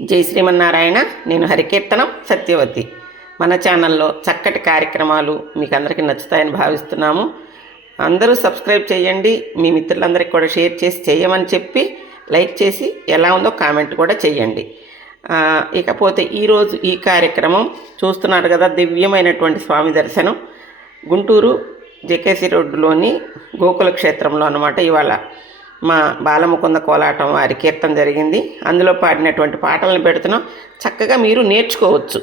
జై శ్రీమన్నారాయణ. నేను హరికీర్తనం సత్యవతి. మన ఛానల్లో చక్కటి కార్యక్రమాలు మీకు అందరికీ నచ్చుతాయని భావిస్తున్నాము. అందరూ సబ్స్క్రైబ్ చేయండి. మీ మిత్రులందరికీ కూడా షేర్ చేసి చేయమని చెప్పి లైక్ చేసి ఎలా ఉందో కామెంట్ కూడా చేయండి. ఇకపోతే ఈరోజు ఈ కార్యక్రమం చూస్తున్నారు కదా, దివ్యమైనటువంటి స్వామి దర్శనం గుంటూరు జేకేసీ రోడ్డులోని గోకుల క్షేత్రంలో అన్నమాట. ఇవాళ మా బాలముకుంద కోలాటం వారి కీర్తన జరిగింది. అందులో పాడినటువంటి పాటలను పెడుతున్నాం, చక్కగా మీరు నేర్చుకోవచ్చు.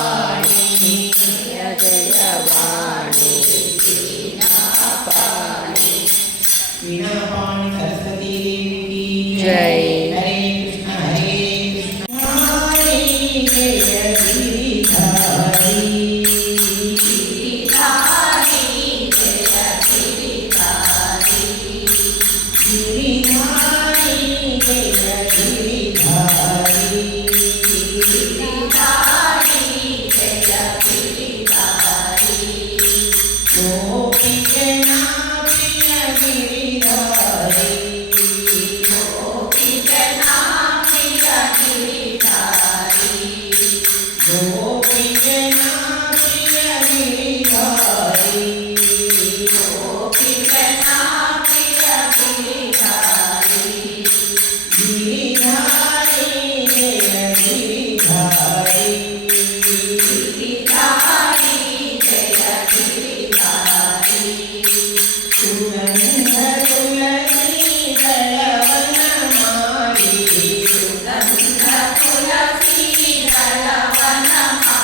వాణి జయ జయ వాణి गोपीजना प्रिय गिरिधारी गोपीजना प्रिय गिरिधारी गोपीजना प्रिय गिरिधारी गोपीजना प्रिय गिरिधारी गिरिधारी जय गिरिधारी गिरिधारी जय गिरिधारी सुगंध तुलसी दलवनमाली सुगंध तुलसी दलवनमाली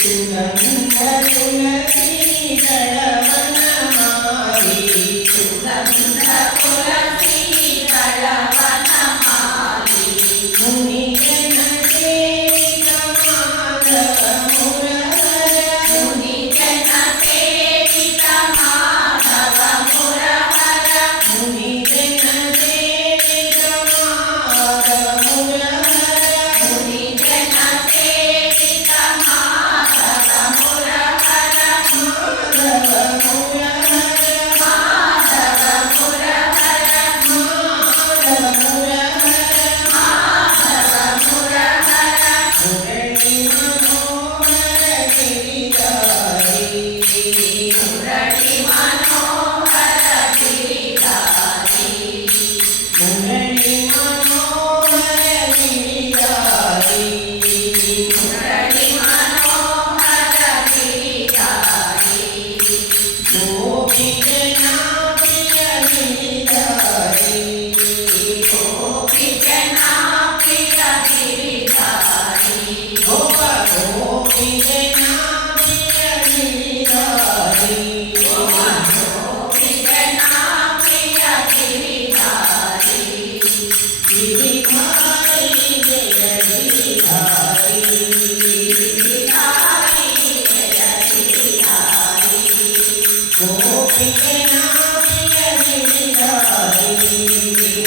सुगंध तुलसी दलवनमाली सुगंध तुलसी दलवनमाली मुनिजन सेवित माधव मुरहर मुनिजन सेवित माधव मुरहर मुनिजन सेवित माधव मुरहर मुनिजन सेवित माधव मुरहर माधव मुरहर माधव मुरहर माधव मुरहर माधव मुरहर मुरली मनोहर गिरिधारी मुरली मनोहर गिरिधारी मुरली मनोहर गिरिधारी मुरली मनोहर गिरिधारी गोपीजना प्रिय गिरिधारी गोपीजना प्रिय गिरिधारी गोपीजना प्रिय गिरिधारी गोपीजना प्रिय गिरिधारी गिरिधारी जय गिरिधारी गिरिधारी जय गिरिधारी गोपीजना प्रिय गिरिधारी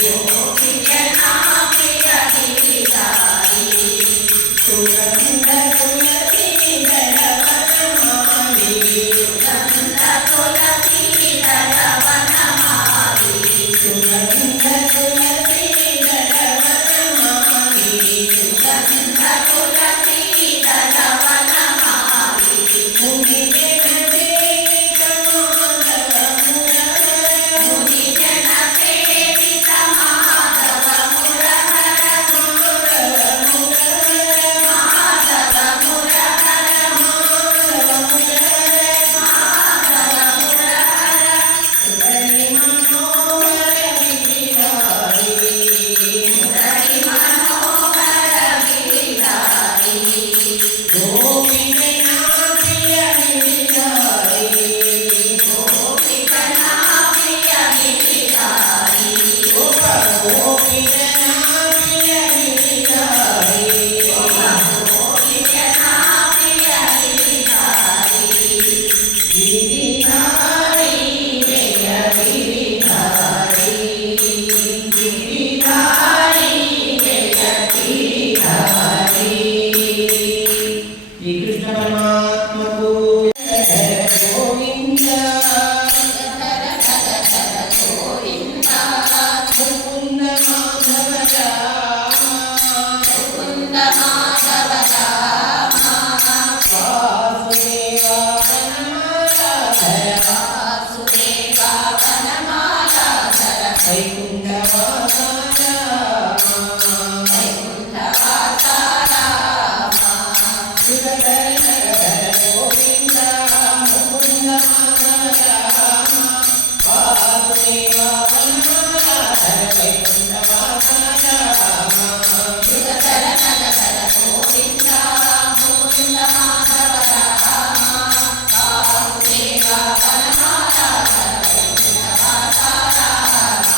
गोपीजना प्रिय गिरिधारी सुगंध तुलसी दलवनमाली सुगंध तुलसी दलवनमाली सुगंध तुलसी दलवनमाली सुगंध तुलसी दलवनमाली मुनिजन सेवित माधव मुरहर मुनिजन सेवित माधव मुरहर माधव मुरहर माधव मुरहर माधव मुरहर माधव मुरहर मुरली मनोहर गिरिधारी मुरली मनोहर गिरिधारी गोपीजना प्रिय गिरिधारी गोपीजना प्रिय गिरिधारी गोपीजना प्रिय गिरिधारी गोपीजना प्रिय गिरिधारी गिरिधारी जय गिरिधारी गिरिधारी जय गिरिधारी श्री कृष्ण परमात्मा को गोविंद गोविंद मुकुंद माधव राम मुकुंद माधव राम वासुदेवा वनमालाधर वासुदेवा वनमालाधर वैकुंठवासा राम वैकुंठवासा राम सुरधर नरधर गोविंद मुकुंद माधव राम वासुदेवा वनमालाधर वैकुंठवासा राम सुरधर नरधर गोविंद मुकुंद माधव राम वासुदेवा वनमालाधर वैकुंठवासा राम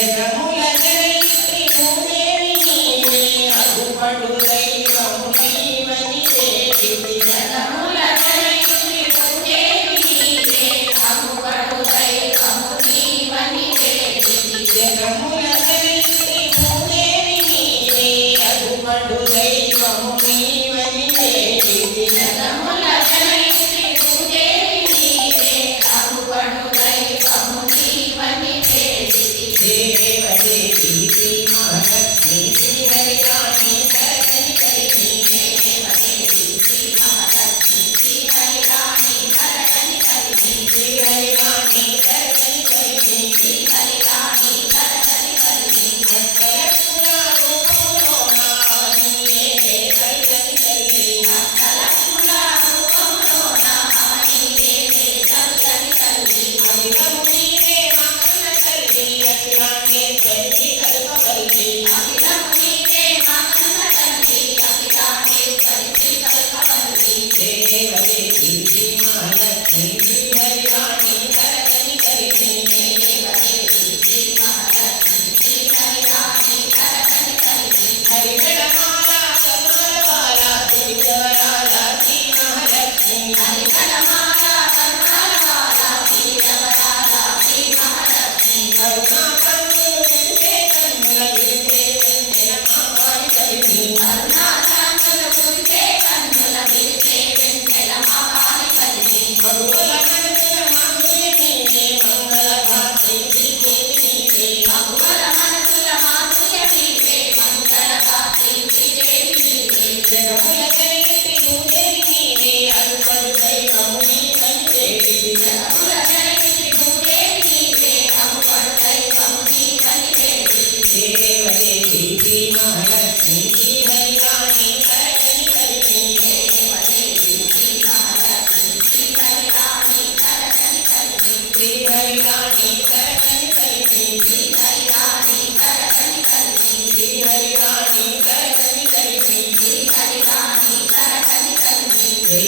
జగముల జనయిత్రి భూదేవి నీవే అగుపడు దైవము నీవని వేడితి జగముల జనయిత్రి భూదేవి నీవే అగుపడు దైవము నీవని వేడితి జగముల జనయిత్రి భూదేవి నీవే అగుపడు దైవము నీవని వేడితి జగముల జనయిత్రి భూదేవి నీవే అగుపడు దైవము నీవని వేడితి దేవదేవి శ్రీ మహాలక్ష్మి శ్రీ హరిరాణి సరసని కలిని దేవదేవి శ్రీ మహాలక్ష్మి శ్రీ హరిరాణి సరసని కలిని శ్రీ హరిరాణి సరసని కలిని శ్రీ హరిరాణి సరసని కలిని అష్టలక్ష్ముల రూపములోన నీవే చల్లని తల్లి అష్టలక్ష్ముల రూపములోన నీవే చల్లని తల్లి అభిలము నీవే మా కన్న తల్లి అఖిలాండేశ్వరి కల్పవల్లి అభిలము నీవే మా కన్న తల్లి అఖిలాండేశ్వరి కల్పవల్లి దేవదేవి శ్రీ మహాలక్ష్మి శ్రీ హరిరాణి సరసని కలిని దేవదేవి శ్రీ మహాలక్ష్మి శ్రీ హరిరాణి సరసని కలిని హరిగళమాల కరుణలవాల తిరువరాల శ్రీ మహాలక్ష్మి హరిగళమాల కరుణలవాల తిరువరాల శ్రీ మహాలక్ష్మి కరుణా కన్నులు విరిసే కన్నుల విరిసే వెన్నెల మాపాలి కలిని కరుణా కన్నులు విరిసే కన్నుల విరిసే వెన్నెల మాపాలి కలిని మగువల మనసుల మాధుర్య నీవే మంగళ భాగ్య శ్రీదేవి నీవే మగువల మనసుల మాధుర్య నీవే మంగళ భాగ్య శ్రీదేవి నీవే జగముల జనయిత్రి భూదేవి నీవే అగుపడు దైవము నీవని వేడితి జగముల జనయిత్రి భూదేవి నీవే అగుపడు దైవము నీవని వేడితి దేవదేవి శ్రీ మహాలక్ష్మి శ్రీ హరిరాణి సరసని కలిని దేవదేవి శ్రీ మహాలక్ష్మి శ్రీ హరిరాణి సరసని కలిని శ్రీ హరిరాణి సరసని కలిని శ్రీ హరిరాణి సరసని కలిని శ్రీ హరిరాణి సరసని కలిని శ్రీ హరిరాణి సరసని కలిని జై